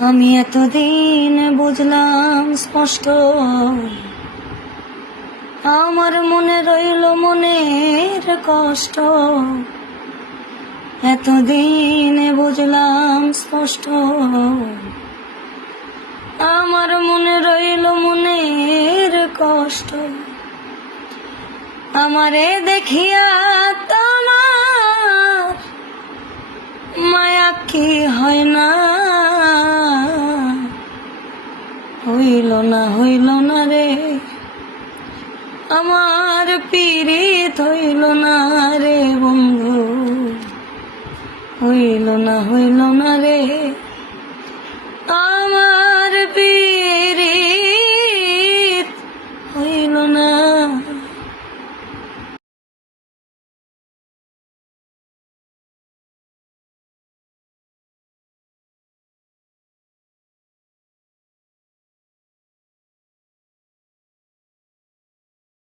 আমি এতদিন বুঝলাম স্পষ্ট। আমার মনে রইল মনের কষ্ট। এতদিন বুঝলাম স্পষ্ট। আমার মনে রইল মনের কষ্ট। আমারে দেখিয়া তোমার মায়া কি হয় না? হইল না হইল না রে। আমার পীড়িত হইল না রে বন্ধু। হইল না হইল না রে। আ